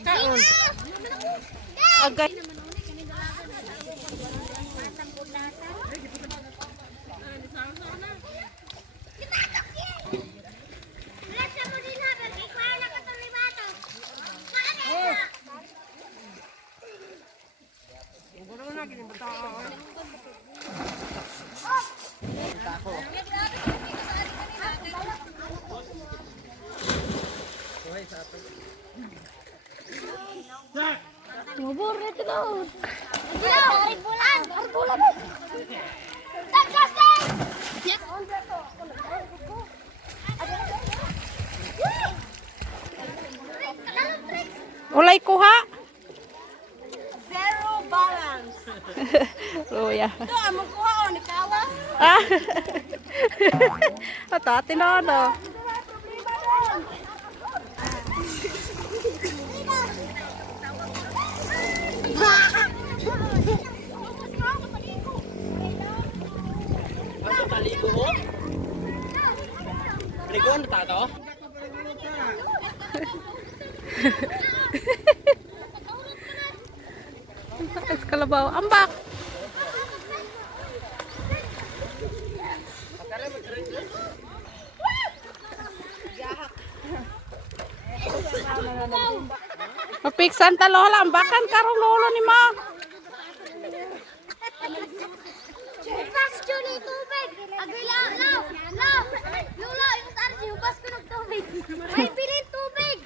Kaon. Agay. Bubur na ito doon. Tarik bulan. Tarik bulan. Tarik Ulay kuha. Zero balance. Luya. Ito, among kuha o, ni Kawa. Ah. Ata tinodo. Ligon ta to? Takas kalabaw. Ambak. Mapiksan ta lola. Ambakan karong lolo ni ma. Ubas ko ni tubig. Agila, law. Law. Lula, yung sarsi, ubas ko ng tubig. May bilin tubig.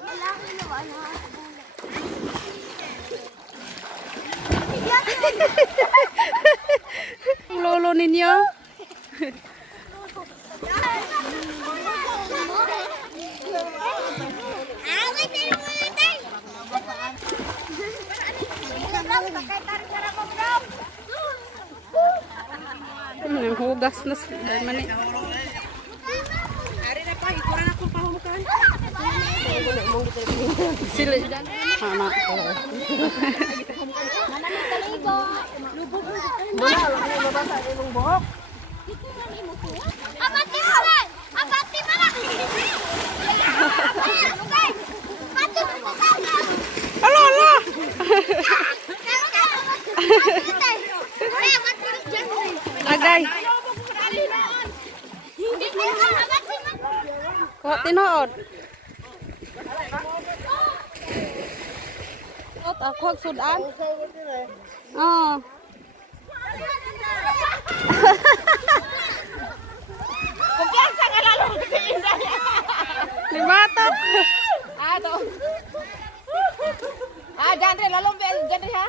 Wala ko na wala. Lolo ninyo. Ang hugas na mani. Sila anak ko. Wala, wala na babasa imong buhok. Abati mo na! Abati mo na! Abati mo na! Ala ala. Agay. Kok tinood. Ot ako sudan. Oh. Kumpiyansa ka lalo sa Inday. Limatok. To. Dyan rin, lalong dyan rin ha.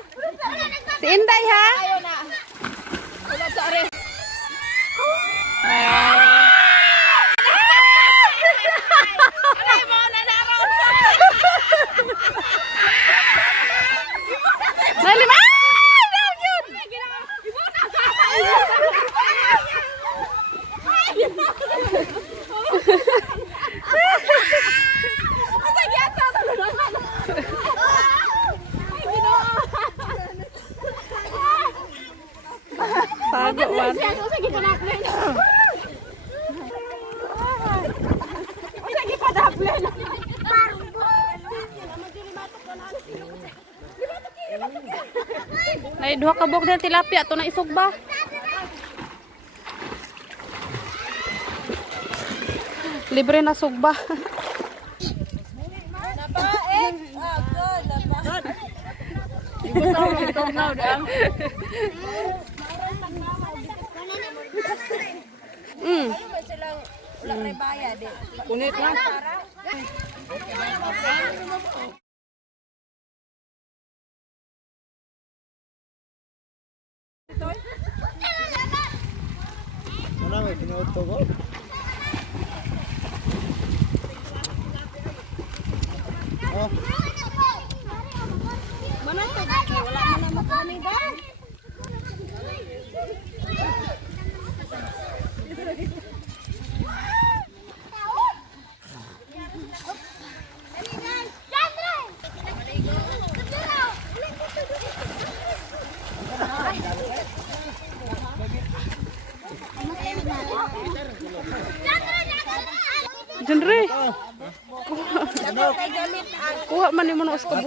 Si Inday ha. Ayaw na. Wala sa rin. Alay mo na naroon. Nalima. Sago wan. Sige pa naplen. Sige pa naplen. Ay duha ka bok na tilapia to na isog ba? Libre na sugba. Kunit na. Ano may tinuod to ko? Oh. Mana to? Wala man na makami ba? Genre. Kuha man ni mo ng uskog.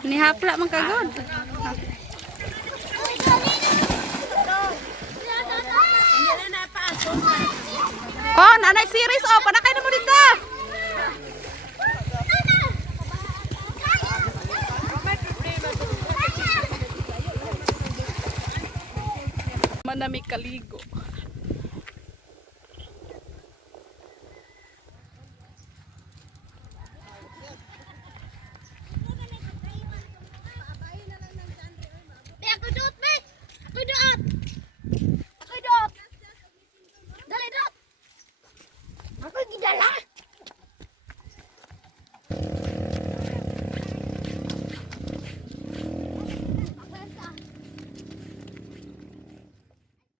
Nihapla man kagod. Oh, nanay series oh, panakay na mo dito. Manami kaligo.